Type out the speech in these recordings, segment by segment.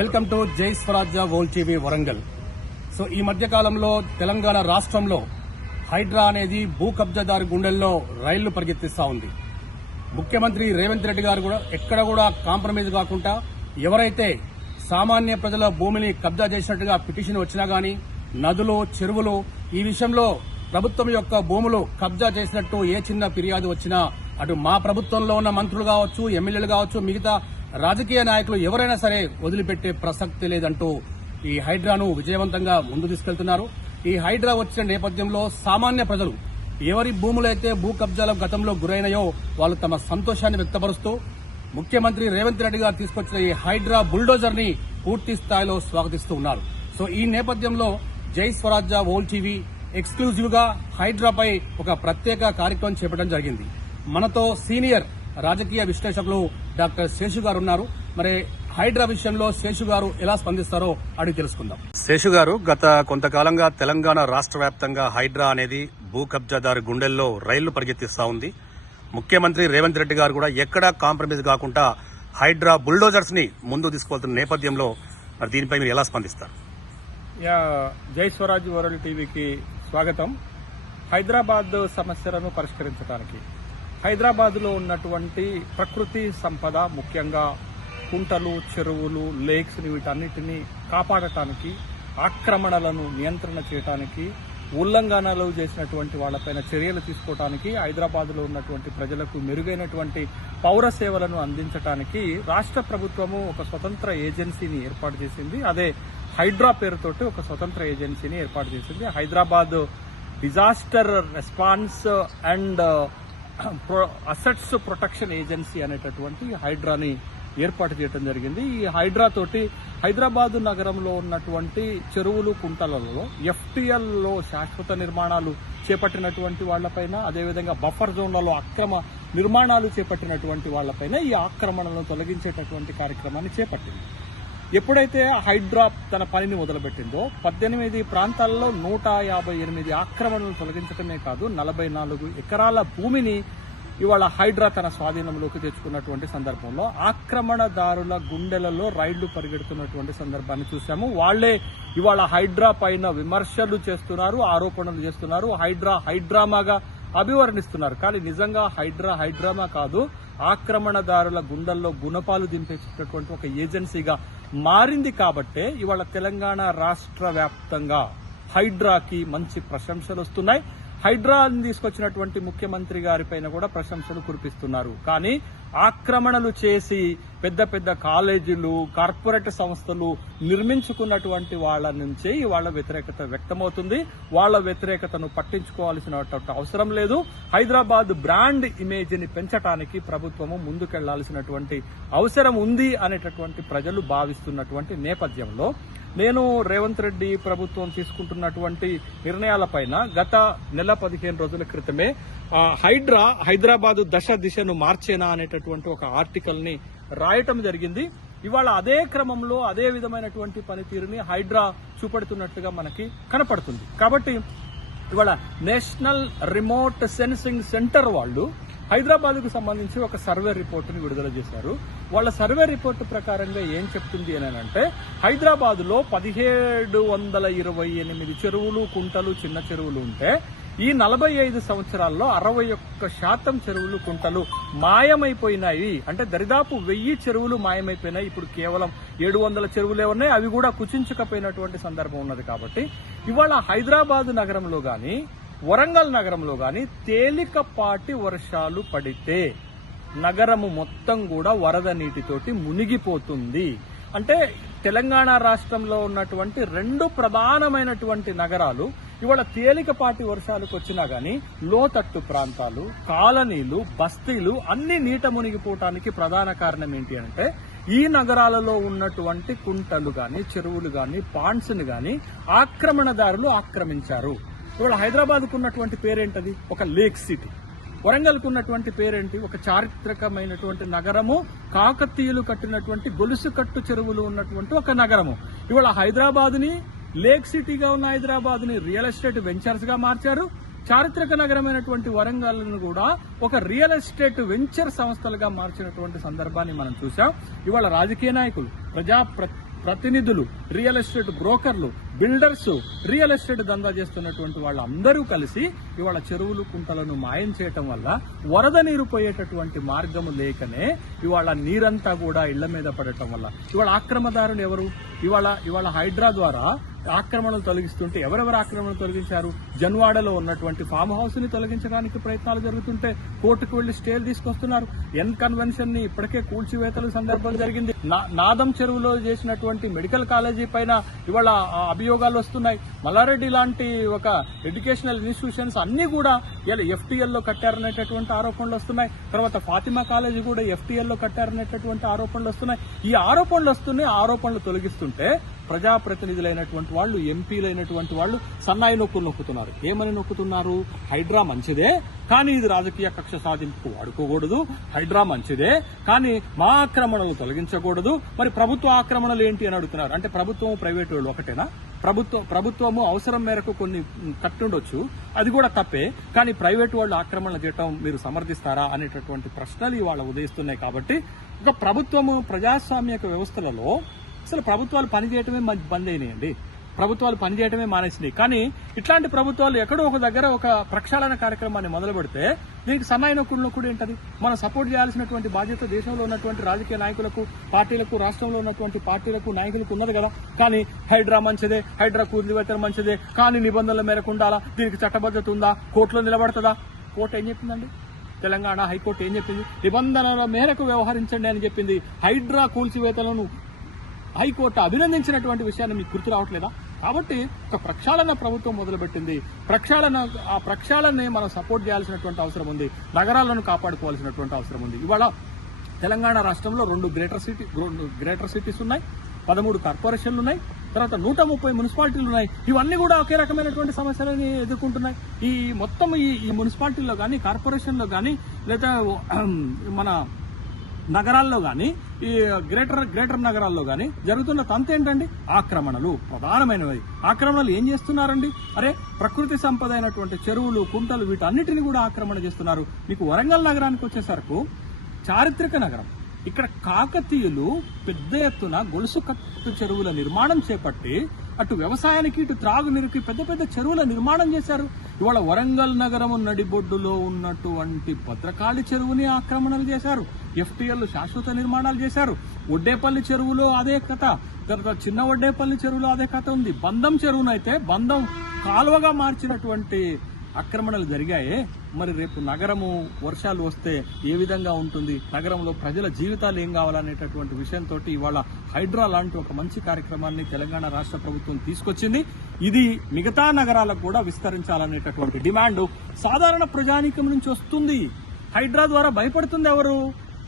Welcome to జై స్వరాజ్య world TV Warangal. So ఈ మధ్య కాలంలో తెలంగాణ రాష్ట్రంలో హైడ్రా అనేది భూ కబ్జాదారు గుండెల్లో రైళ్లు పరిగెత్తిస్తా ఉంది. ముఖ్యమంత్రి రేవంత్ రెడ్డి గారు కూడా ఎక్కడ కూడా కాంప్రమైజ్ కాకుండా ఎవరైతే సామాన్య ప్రజల భూమిని కబ్జా చేసినట్టుగా పిటిషన్ వచ్చినా గానీ నదులు, చెరువులు ఈ విషయంలో ప్రభుత్వం యొక్క భూములు కబ్జా చేసినట్టు ఏ చిన్న ఫిర్యాదు వచ్చినా అటు మా ప్రభుత్వంలో ఉన్న మంత్రులు కావచ్చు, ఎమ్మెల్యేలు కావచ్చు, మిగతా రాజకీయ నాయకులు ఎవరైనా సరే వదిలిపెట్టే ప్రసక్తి లేదంటూ ఈ హైడ్రాను విజయవంతంగా ముందు తీసుకెళ్తున్నారు. ఈ హైడ్రా వచ్చిన నేపథ్యంలో సామాన్య ప్రజలు ఎవరి భూములైతే భూ కబ్జాలకు గతంలో గురైనాయో వాళ్ళు తమ సంతోషాన్ని వ్యక్తపరుస్తూ ముఖ్యమంత్రి రేవంత్ రెడ్డి గారు తీసుకొచ్చిన ఈ హైడ్రా బుల్డోజర్ ని పూర్తి స్థాయిలో స్వాగతిస్తూ ఉన్నారు. సో ఈ నేపథ్యంలో జై స్వరాజ్య వరల్డ్ టీవీ ఎక్స్క్లూజివ్ గా హైడ్రాపై ఒక ప్రత్యేక కార్యక్రమం చేపట్టడం జరిగింది. మనతో సీనియర్ రాజకీయ విశ్లేషకులు డాక్టర్ శేషు గారు ఉన్నారు. మరి హైడ్రా విషయంలో శేషు గారు ఎలా స్పందిస్తారో అడిగి తెలుసుకుందాం. శేషు గారు, గత కొంతకాలంగా తెలంగాణ రాష్ట్ర వ్యాప్తంగా హైడ్రా అనేది భూ కబ్జాదారు గుండెల్లో రైళ్లు పరిగెత్తిస్తా ఉంది. ముఖ్యమంత్రి రేవంత్ రెడ్డి గారు కూడా ఎక్కడా కాంప్రమైజ్ కాకుండా హైడ్రా బుల్డోజర్స్ ని ముందు తీసుకువెళ్తున్న నేపథ్యంలో మరి దీనిపై మీరు ఎలా స్పందిస్తారు? జై స్వరాజ్ వరల్డ్ టీవీకి స్వాగతం. హైదరాబాద్ సమస్యలను పరిష్కరించడానికి హైదరాబాద్ లో ఉన్నటువంటి ప్రకృతి సంపద, ముఖ్యంగా కుంటలు, చెరువులు, లేక్స్ వీటన్నిటిని కాపాడటానికి, ఆక్రమణలను నియంత్రణ చేయడానికి, ఉల్లంఘనలు చేసినటువంటి వాళ్లపైన చర్యలు తీసుకోవడానికి, హైదరాబాద్ లో ఉన్నటువంటి ప్రజలకు మెరుగైనటువంటి పౌర సేవలను అందించడానికి రాష్ట్ర ప్రభుత్వము ఒక స్వతంత్ర ఏజెన్సీని ఏర్పాటు చేసింది. అదే హైడ్రా పేరుతోటి ఒక స్వతంత్ర ఏజెన్సీని ఏర్పాటు చేసింది. Hyderabad disaster response and assets protection agency అనేటటువంటి హైడ్రాని ఏర్పాటు చేయడం జరిగింది. ఈ హైడ్రా తోటి హైదరాబాద్ నగరంలో ఉన్నటువంటి చెరువులు, కుంటలలో ఎఫ్టీఎల్ లో శాశ్వత నిర్మాణాలు చేపట్టినటువంటి వాళ్లపైన, అదేవిధంగా బఫర్ జోన్లలో అక్రమ నిర్మాణాలు చేపట్టినటువంటి వాళ్లపైన ఈ ఆక్రమణలను తొలగించేటటువంటి కార్యక్రమాన్ని చేపట్టింది. ఎప్పుడైతే హైడ్రా తన పనిని మొదలుపెట్టిందో 18 ప్రాంతాల్లో 158 ఆక్రమణలు తొలగించడమే కాదు, 44 ఎకరాల భూమిని ఇవాళ హైడ్రా తన స్వాధీనంలోకి తెచ్చుకున్నటువంటి సందర్భంలో ఆక్రమణదారుల గుండెలలో రైళ్లు పరిగెడుతున్నటువంటి సందర్భాన్ని చూశాము. వాళ్లే ఇవాళ హైడ్రా పైన విమర్శలు చేస్తున్నారు, ఆరోపణలు చేస్తున్నారు, హైడ్రామాగా అభివర్ణిస్తున్నారు. కానీ నిజంగా హైడ్రామా కాదు, ఆక్రమణదారుల గుండెల్లో గుణపాలు దింపేటటువంటి ఒక ఏజెన్సీగా మారింది. కాబట్టే ఇవాళ తెలంగాణ రాష్ట్ర వ్యాప్తంగా హైడ్రాకి మంచి ప్రశంసలు వస్తున్నాయి. హైడ్రాని తీసుకొచ్చినటువంటి ముఖ్యమంత్రి గారిపైన కూడా ప్రశంసలు కురిపిస్తున్నారు. కానీ ఆక్రమణలు చేసి పెద్ద పెద్ద కాలేజీలు, కార్పొరేట్ సంస్థలు నిర్మించుకున్నటువంటి వాళ్ల నుంచే ఇవాళ వ్యతిరేకత వ్యక్తమవుతుంది. వాళ్ల వ్యతిరేకతను పట్టించుకోవాల్సిన అవసరం లేదు. హైదరాబాద్ బ్రాండ్ ఇమేజ్ ని పెంచడానికి ప్రభుత్వము ముందుకెళ్లాల్సినటువంటి అవసరం ఉంది అనేటటువంటి ప్రజలు భావిస్తున్నటువంటి నేపథ్యంలో నేను రేవంత్ రెడ్డి ప్రభుత్వం తీసుకుంటున్నటువంటి నిర్ణయాలపైన గత నెల 15 రోజుల క్రితమే హైదరాబాద్ దిశను మార్చేనా అనేటటువంటి ఒక ఆర్టికల్ ని రాయటం జరిగింది. ఇవాళ అదే క్రమంలో అదే విధమైనటువంటి పనితీరుని హైడ్రా చూపెడుతున్నట్టుగా మనకి కనపడుతుంది. కాబట్టి ఇవాళ నేషనల్ రిమోట్ సెన్సింగ్ సెంటర్ వాళ్ళు హైదరాబాద్ కు సంబంధించి ఒక సర్వే రిపోర్ట్ ని విడుదల చేశారు. వాళ్ళ సర్వే రిపోర్టు ప్రకారంగా ఏం చెప్తుంది అని అంటే, హైదరాబాద్ లో 1728 చెరువులు, కుంటలు, చిన్న చెరువులు ఉంటే ఈ 45 సంవత్సరాల్లో 61% చెరువులు, కుంటలు మాయమైపోయినాయి. అంటే దరిదాపు 1000 చెరువులు మాయమైపోయినాయి. ఇప్పుడు కేవలం 700 చెరువులే ఉన్నాయి. అవి కూడా కుచించుకపోయినటువంటి సందర్భం ఉన్నది. కాబట్టి ఇవాళ హైదరాబాద్ నగరంలో గాని, వరంగల్ నగరంలో గాని తేలికపాటి వర్షాలు పడితే నగరము మొత్తం కూడా వరద నీటితోటి మునిగిపోతుంది. అంటే తెలంగాణ రాష్ట్రంలో ఉన్నటువంటి 2 ప్రధానమైనటువంటి నగరాలు ఇవాళ తేలికపాటి వర్షాలకు వచ్చినా గానీ లోతట్టు ప్రాంతాలు, కాలనీలు, బస్తీలు అన్ని నీట మునిగిపోవటానికి ప్రధాన కారణం ఏంటి అంటే, ఈ నగరాలలో ఉన్నటువంటి కుంటలు గాని, చెరువులు గాని, పాండ్స్ ని గాని ఆక్రమణదారులు ఆక్రమించారు. ఇవాళ హైదరాబాద్ కు ఉన్నటువంటి పేరేంటది? ఒక లేక్ సిటీ. వరంగల్ కు ఉన్నటువంటి పేరేంటి? ఒక చారిత్రకమైనటువంటి నగరము, కాకతీయులు కట్టినటువంటి గొలుసు కట్టు చెరువులు ఉన్నటువంటి ఒక నగరము. ఇవాళ హైదరాబాద్ ని, లేక్ సిటీగా ఉన్న హైదరాబాద్ ని రియల్ ఎస్టేట్ వెంచర్స్ గా మార్చారు. చారిత్రక నగరమైనటువంటి వరంగల్ను కూడా ఒక రియల్ ఎస్టేట్ వెంచర్ సంస్థలుగా మార్చినటువంటి సందర్భాన్ని మనం చూసాం. ఇవాళ రాజకీయ నాయకులు, ప్రతినిధులు, రియల్ ఎస్టేట్ బ్రోకర్లు, బిల్డర్స్, రియల్ ఎస్టేట్ దందా చేస్తున్నటువంటి వాళ్ళందరూ కలిసి ఇవాళ చెరువులు కుంటలను మాయం చేయటం వల్ల వరద నీరు పోయేటటువంటి మార్గము లేకనే ఇవాళ నీరంతా కూడా ఇళ్ల మీద పడటం వల్ల ఇవాళ ఆక్రమదారులు ఎవరు? ఇవాళ హైడ్రా ద్వారా ఆక్రమణలు తొలగిస్తుంటే ఎవరెవరు ఆక్రమణలు తొలగించారు? జన్వాడలో ఉన్నటువంటి ఫామ్ హౌస్ ని తొలగించడానికి ప్రయత్నాలు జరుగుతుంటే కోర్టుకు వెళ్లి స్టేలు తీసుకొస్తున్నారు. ఎన్ కన్వెన్షన్ ని ఇప్పటికే కూల్చివేతల సందర్భం జరిగింది. నాదం చెరువులో చేసినటువంటి మెడికల్ కాలేజీ పైన ఇవాళ అభియోగాలు వస్తున్నాయి. మల్లారెడ్డి లాంటి ఒక ఎడ్యుకేషనల్ ఇన్స్టిట్యూషన్స్ అన్ని కూడా FTL లో కట్టారనేటటువంటి ఆరోపణలు వస్తున్నాయి. తర్వాత ఫాతిమా కాలేజీ కూడా FTL లో కట్టారనేటటువంటి ఆరోపణలు వస్తున్నాయి. ఈ ఆరోపణలు వస్తున్నాయి. ఆరోపణలు తొలగిస్తుంటే ప్రజాప్రతినిధులైనటువంటి వాళ్ళు, ఎంపీలైనటువంటి వాళ్ళు సన్నాయి నొక్కులు నొక్కుతున్నారు. ఏమని నొక్కుతున్నారు? హైడ్రా మంచిదే, కానీ ఇది రాజకీయ కక్ష సాధింపుకు వాడుకోకూడదు. హైడ్రా మంచిదే, కానీ మా ఆక్రమణలు తొలగించకూడదు. మరి ప్రభుత్వ ఆక్రమణలు ఏంటి అని అడుగుతున్నారు. అంటే ప్రభుత్వం, ప్రైవేట్ వాళ్ళు ఒకటేనా? ప్రభుత్వము అవసరం మేరకు కొన్ని కట్టుండొచ్చు, అది కూడా తప్పే. కానీ ప్రైవేట్ వాళ్ళు ఆక్రమణలు చేయటం మీరు సమర్థిస్తారా అనేటటువంటి ప్రశ్నలు ఇవాళ ఉదయిస్తున్నాయి. కాబట్టి ఒక ప్రభుత్వము ప్రజాస్వామ్యక వ్యవస్థలలో అసలు ప్రభుత్వాలు పనిచేయటమే బంద్ అయినాయండి. ప్రభుత్వాలు పనిచేయటమే మానేసినాయి. కానీ ఇట్లాంటి ప్రభుత్వాలు ఎక్కడో ఒక దగ్గర ఒక ప్రక్షాళన కార్యక్రమాన్ని మొదలు పెడితే దీనికి సన్నాయి నొక్కుడు కూడా ఏంటది? మనం సపోర్ట్ చేయాల్సినటువంటి బాధ్యత దేశంలో ఉన్నటువంటి రాజకీయ నాయకులకు, పార్టీలకు, రాష్ట్రంలో ఉన్నటువంటి పార్టీలకు, నాయకులకు ఉన్నది కదా. కానీ హైడ్రా మంచిదే, హైడ్రా కూల్చివేతలు మంచిదే, కానీ నిబంధనల మేరకు ఉండాలా, దీనికి చట్టబద్ధత ఉందా, కోర్టులో నిలబడుతుందా? కోర్టు ఏం చెప్పిందండి? తెలంగాణ హైకోర్టు ఏం చెప్పింది? నిబంధనల మేరకు వ్యవహరించండి అని చెప్పింది. హైడ్రా కూల్చివేతలను హైకోర్టు అభినందించినటువంటి విషయాన్ని మీకు గుర్తు రావట్లేదా? కాబట్టి ఒక ప్రక్షాళన ప్రభుత్వం మొదలుపెట్టింది. ఆ ప్రక్షాళనని మనం సపోర్ట్ చేయాల్సినటువంటి అవసరం ఉంది. నగరాలను కాపాడుకోవాల్సినటువంటి అవసరం ఉంది. ఇవాళ తెలంగాణ రాష్ట్రంలో 2 గ్రేటర్ సిటీస్ ఉన్నాయి, 13 కార్పొరేషన్లు ఉన్నాయి, తర్వాత 130 మున్సిపాలిటీలు ఉన్నాయి. ఇవన్నీ కూడా ఒకే రకమైనటువంటి సమస్యలని ఎదుర్కొంటున్నాయి. ఈ మొత్తం ఈ మున్సిపాలిటీల్లో కానీ, కార్పొరేషన్లో కానీ, లేదా మన నగరాల్లో కానీ, ఈ గ్రేటర్ నగరాల్లో కానీ జరుగుతున్న తంతు ఏంటండి? ఆక్రమణలు ప్రధానమైనవి. ఆక్రమణలు ఏం చేస్తున్నారండి? అరే, ప్రకృతి సంపద అయినటువంటి చెరువులు, కుంటలు, వీటన్నిటిని కూడా ఆక్రమణ చేస్తున్నారు. మీకు వరంగల్ నగరానికి వచ్చేసరికి చారిత్రక నగరం. ఇక్కడ కాకతీయులు పెద్ద ఎత్తున గొలుసు కట్టు చెరువుల నిర్మాణం చేపట్టి అటు వ్యవసాయానికి, ఇటు త్రాగునీరుకి పెద్ద పెద్ద చెరువుల నిర్మాణం చేశారు. ఇవాళ వరంగల్ నగరం నడిబొడ్డులో ఉన్నటువంటి భద్రకాళి చెరువుని ఆక్రమణలు చేశారు. FTL శాశ్వత నిర్మాణాలు చేశారు. ఒడ్డేపల్లి చెరువులో అదే కథ, తర్వాత చిన్న ఒడ్డేపల్లి చెరువులో అదే కథ ఉంది. బంధం చెరువునైతే బంధం కాలువగా మార్చినటువంటి ఆక్రమణలు జరిగాయే. మరి రేపు నగరము వర్షాలు వస్తే ఏ విధంగా ఉంటుంది, నగరంలో ప్రజల జీవితాలు ఏం కావాలనేటటువంటి విషయంతో ఇవాళ హైడ్రా లాంటి ఒక మంచి కార్యక్రమాన్ని తెలంగాణ రాష్ట్ర ప్రభుత్వం తీసుకొచ్చింది. ఇది మిగతా నగరాలకు కూడా విస్తరించాలనేటటువంటి డిమాండ్ సాధారణ ప్రజానీకం నుంచి వస్తుంది. హైడ్రా ద్వారా భయపడుతుంది ఎవరు?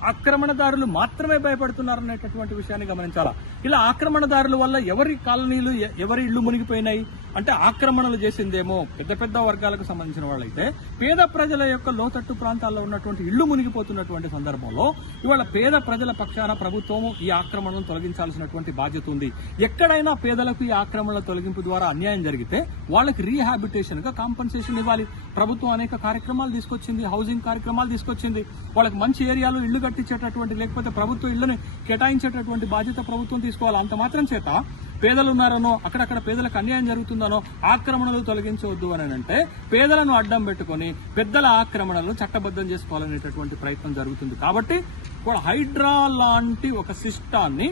ఆక్రమణదారులు మాత్రమే భయపడుతున్నారనేటటువంటి విషయాన్ని గమనించాలా. ఇలా ఆక్రమణదారుల వల్ల ఎవరి కాలనీలు, ఎవరి ఇళ్లు మునిగిపోయినాయి అంటే ఆక్రమణలు చేసిందేమో పెద్ద పెద్ద వర్గాలకు సంబంధించిన వాళ్ళైతే, పేద ప్రజల యొక్క లోతట్టు ప్రాంతాల్లో ఉన్నటువంటి ఇళ్లు మునిగిపోతున్నటువంటి సందర్భంలో ఇవాళ పేద ప్రజల పక్షాన ప్రభుత్వం ఈ ఆక్రమణలను తొలగించాల్సినటువంటి బాధ్యత ఉంది. ఎక్కడైనా పేదలకు ఈ ఆక్రమణల తొలగింపు ద్వారా అన్యాయం జరిగితే వాళ్ళకి రీహాబిటేషన్ గా కాంపన్సేషన్ ఇవ్వాలి. ప్రభుత్వం అనేక కార్యక్రమాలు తీసుకొచ్చింది, హౌసింగ్ కార్యక్రమాలు తీసుకొచ్చింది. వాళ్ళకి మంచి ఏరియాలో ఇళ్లు కట్టించేటటువంటి, లేకపోతే ప్రభుత్వ ఇళ్లను కేటాయించేటటువంటి బాధ్యత ప్రభుత్వం తీసుకోవాలి. అంత మాత్రం చేత పేదలు ఉన్నారనో, అక్కడక్కడ పేదలకు అన్యాయం జరుగుతుందనో ఆక్రమణలు తొలగించవద్దు అని అంటే పేదలను అడ్డం పెట్టుకుని పెద్దల ఆక్రమణలు చట్టబద్ధం చేసుకోవాలనేటటువంటి ప్రయత్నం జరుగుతుంది. కాబట్టి హైడ్రా లాంటి ఒక సిస్టాన్ని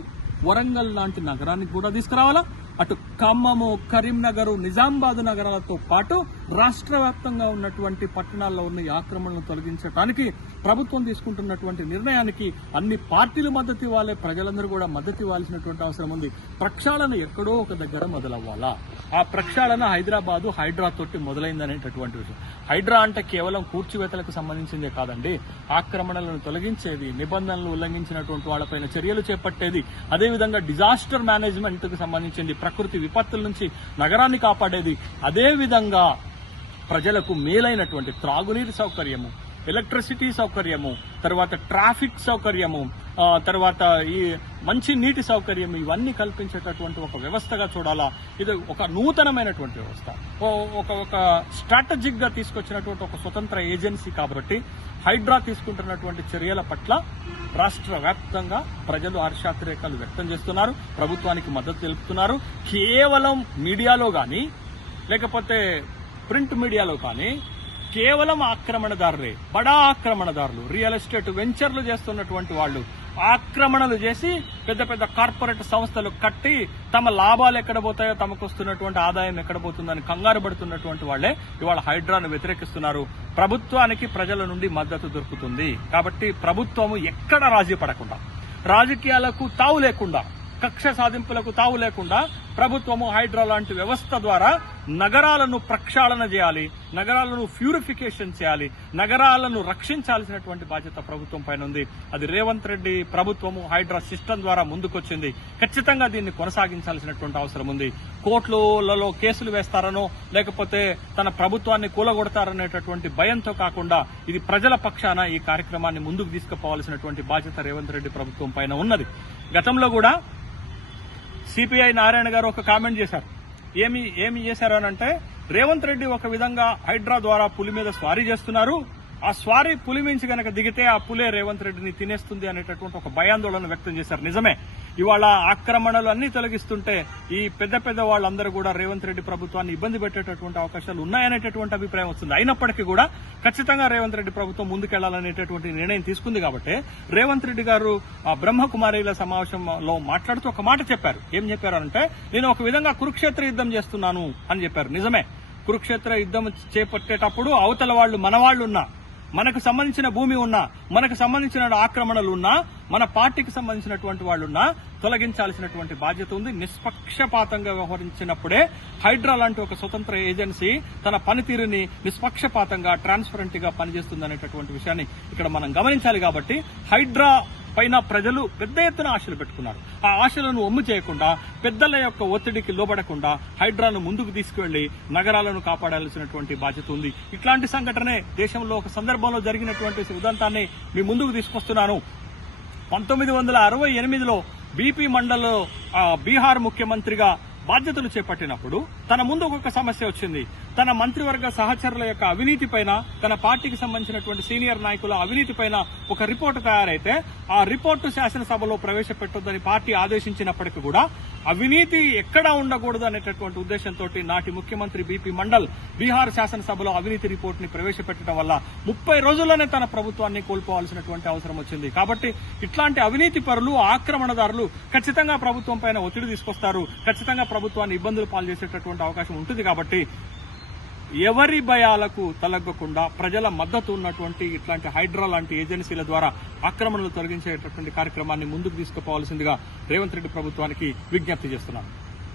వరంగల్ లాంటి నగరానికి కూడా తీసుకురావాలా. అటు ఖమ్మము, కరీంనగర్, నిజామాబాద్ నగరాలతో పాటు రాష్ట్ర వ్యాప్తంగా ఉన్నటువంటి పట్టణాల్లో ఉన్న ఈ ఆక్రమణలను తొలగించడానికి ప్రభుత్వం తీసుకుంటున్నటువంటి నిర్ణయానికి అన్ని పార్టీలు మద్దతు ఇవ్వాలి, ప్రజలందరూ కూడా మద్దతు ఇవ్వాల్సినటువంటి అవసరం ఉంది. ప్రక్షాళన ఎక్కడో ఒక దగ్గర మొదలవ్వాలా. ఆ ప్రక్షాళన హైదరాబాదు హైడ్రా తోటి మొదలైందనేటటువంటి విషయం. హైడ్రా అంటే కేవలం కూర్చివేతలకు సంబంధించిందే కాదండి, ఆక్రమణలను తొలగించేది, నిబంధనలు ఉల్లంఘించినటువంటి వాళ్ళపైన చర్యలు చేపట్టేది, అదేవిధంగా డిజాస్టర్ మేనేజ్మెంట్ కు సంబంధించింది, ప్రకృతి విపత్తుల నుంచి నగరాన్ని కాపాడేది, అదేవిధంగా ప్రజలకు మేలైనటువంటి త్రాగునీరు సౌకర్యము, ఎలక్ట్రిసిటీ సౌకర్యము, తర్వాత ట్రాఫిక్ సౌకర్యము, తర్వాత ఈ మంచి నీటి సౌకర్యం, ఇవన్నీ కల్పించేటటువంటి ఒక వ్యవస్థగా చూడాలా. ఇది ఒక నూతనమైనటువంటి వ్యవస్థ, ఒక స్ట్రాటజిక్ గా తీసుకొచ్చినటువంటి ఒక స్వతంత్ర ఏజెన్సీ కాబట్టి హైడ్రా తీసుకుంటున్నటువంటి చర్యల పట్ల రాష్ట్ర వ్యాప్తంగా ప్రజలు హర్షాతిరేకాలు వ్యక్తం చేస్తున్నారు, ప్రభుత్వానికి మద్దతు తెలుపుతున్నారు. కేవలం మీడియాలో గాని లేకపోతే ప్రింట్ మీడియాలో కానీ కేవలం ఆక్రమణదారులే, బడా ఆక్రమణదారులు, రియల్ ఎస్టేట్ వెంచర్లు చేస్తున్నటువంటి వాళ్ళు ఆక్రమణలు చేసి పెద్ద పెద్ద కార్పొరేట్ సంస్థలు కట్టి తమ లాభాలు ఎక్కడ పోతాయో, తమకు వస్తున్నటువంటి ఆదాయం ఎక్కడ పోతుందని కంగారు పడుతున్నటువంటి వాళ్లే ఇవాళ హైడ్రాను వ్యతిరేకిస్తున్నారు. ప్రభుత్వానికి ప్రజల నుండి మద్దతు దొరుకుతుంది కాబట్టి ప్రభుత్వము ఎక్కడ రాజీ పడకుండా, రాజకీయాలకు తావు లేకుండా, కక్ష సాధింపులకు తావు లేకుండా ప్రభుత్వము హైడ్రా లాంటి వ్యవస్థ ద్వారా నగరాలను ప్రక్షాళన చేయాలి, నగరాలను ప్యూరిఫికేషన్ చేయాలి, నగరాలను రక్షించాల్సినటువంటి బాధ్యత ప్రభుత్వం పైన ఉంది. అది రేవంత్ రెడ్డి ప్రభుత్వము హైడ్రా సిస్టమ్ ద్వారా ముందుకొచ్చింది. ఖచ్చితంగా దీన్ని కొనసాగించాల్సినటువంటి అవసరం ఉంది. కోర్టులలో కేసులు వేస్తారనో లేకపోతే తన ప్రభుత్వాన్ని కూలగొడతారనేటటువంటి భయంతో కాకుండా ఇది ప్రజల పక్షాన ఈ కార్యక్రమాన్ని ముందుకు తీసుకుపోవాల్సినటువంటి బాధ్యత రేవంత్ రెడ్డి ప్రభుత్వం పైన ఉన్నది. గతంలో కూడా సిపిఐ నారాయణ గారు ఒక కామెంట్ చేశారు. ఏమి చేశారు అనంటే, రేవంత్ రెడ్డి ఒక విధంగా హైడ్రా ద్వారా పులి మీద స్వారీ చేస్తున్నారు, ఆ స్వారీ పులి మించి గనక దిగితే ఆ పులే రేవంత్ రెడ్డిని తినేస్తుంది అనేటటువంటి ఒక భయాందోళన వ్యక్తం చేశారు. నిజమే, ఇవాళ ఆక్రమణలు అన్ని తొలగిస్తుంటే ఈ పెద్ద వాళ్ళందరూ కూడా రేవంత్ రెడ్డి ప్రభుత్వాన్ని ఇబ్బంది పెట్టేటటువంటి అవకాశాలు ఉన్నాయనేటటువంటి అభిప్రాయం వస్తుంది. అయినప్పటికీ కూడా ఖచ్చితంగా రేవంత్ రెడ్డి ప్రభుత్వం ముందుకెళ్లాలనేటటువంటి నిర్ణయం తీసుకుంది కాబట్టి రేవంత్ రెడ్డి గారు ఆ బ్రహ్మకుమారిల సమావేశంలో మాట్లాడుతూ ఒక మాట చెప్పారు. ఏం చెప్పారంటే, నేను ఒక విధంగా కురుక్షేత్ర యుద్ధం చేస్తున్నాను అని చెప్పారు. నిజమే, కురుక్షేత్ర యుద్ధం చేపట్టేటప్పుడు అవతల వాళ్ళు మనవాళ్లున్నా, మనకు సంబంధించిన భూమి ఉన్నా, మనకు సంబంధించిన ఆక్రమణలు ఉన్నా, మన పార్టీకి సంబంధించినటువంటి వాళ్ళున్నా తొలగించాల్సినటువంటి బాధ్యత ఉంది. నిష్పక్షపాతంగా వ్యవహరించినప్పుడే హైడ్రా లాంటి ఒక స్వతంత్ర ఏజెన్సీ తన పనితీరుని నిష్పక్షపాతంగా, ట్రాన్స్పరెంట్ గా పనిచేస్తుందనేటటువంటి విషయాన్ని ఇక్కడ మనం గమనించాలి. కాబట్టి హైడ్రా పైన ప్రజలు పెద్ద ఎత్తున ఆశలు పెట్టుకున్నారు. ఆ ఆశలను ఒమ్ము చేయకుండా, పెద్దల యొక్క ఒత్తిడికి లోబడకుండా హైడ్రాను ముందుకు తీసుకువెళ్లి నగరాలను కాపాడాల్సినటువంటి బాధ్యత ఉంది. ఇట్లాంటి సంఘటనే దేశంలో ఒక సందర్భంలో జరిగినటువంటి ఉదంతాన్ని మీ ముందుకు తీసుకొస్తున్నాను. 1968లో బీపీ మండల్లో బీహార్ ముఖ్యమంత్రిగా బాధ్యతలు చేపట్టినప్పుడు తన ముందు ఒక సమస్య వచ్చింది. తన మంత్రివర్గ సహచరుల యొక్క అవినీతి పైన, తన పార్టీకి సంబంధించినటువంటి సీనియర్ నాయకుల అవినీతి పైన ఒక రిపోర్టు తయారైతే ఆ రిపోర్టు శాసనసభలో ప్రవేశపెట్టొద్దని పార్టీ ఆదేశించినప్పటికీ కూడా అవినీతి ఎక్కడా ఉండకూడదు అనేటటువంటి ఉద్దేశంతో నాటి ముఖ్యమంత్రి బీపీ మండల్ బీహార్ శాసనసభలో అవినీతి రిపోర్ట్ ని ప్రవేశపెట్టడం వల్ల 30 రోజుల్లోనే తన ప్రభుత్వాన్ని కోల్పోవాల్సినటువంటి అవసరం వచ్చింది. కాబట్టి ఇట్లాంటి అవినీతి పరులు, ఆక్రమణదారులు ఖచ్చితంగా ప్రభుత్వం పైన ఒత్తిడి తీసుకొస్తారు, ఖచ్చితంగా ప్రభుత్వాన్ని ఇబ్బందులు పాలు చేసేటటువంటి అవకాశం ఉంటుంది. కాబట్టి ఎవరి భయాలకు తలగ్గకుండా ప్రజల మద్దతు ఉన్నటువంటి ఇట్లాంటి హైడ్రా లాంటి ఏజెన్సీల ద్వారా ఆక్రమణలు తొలగించేటటువంటి కార్యక్రమాన్ని ముందుకు తీసుకుపోవాల్సిందిగా రేవంత్ రెడ్డి ప్రభుత్వానికి విజ్ఞప్తి చేస్తున్నాను.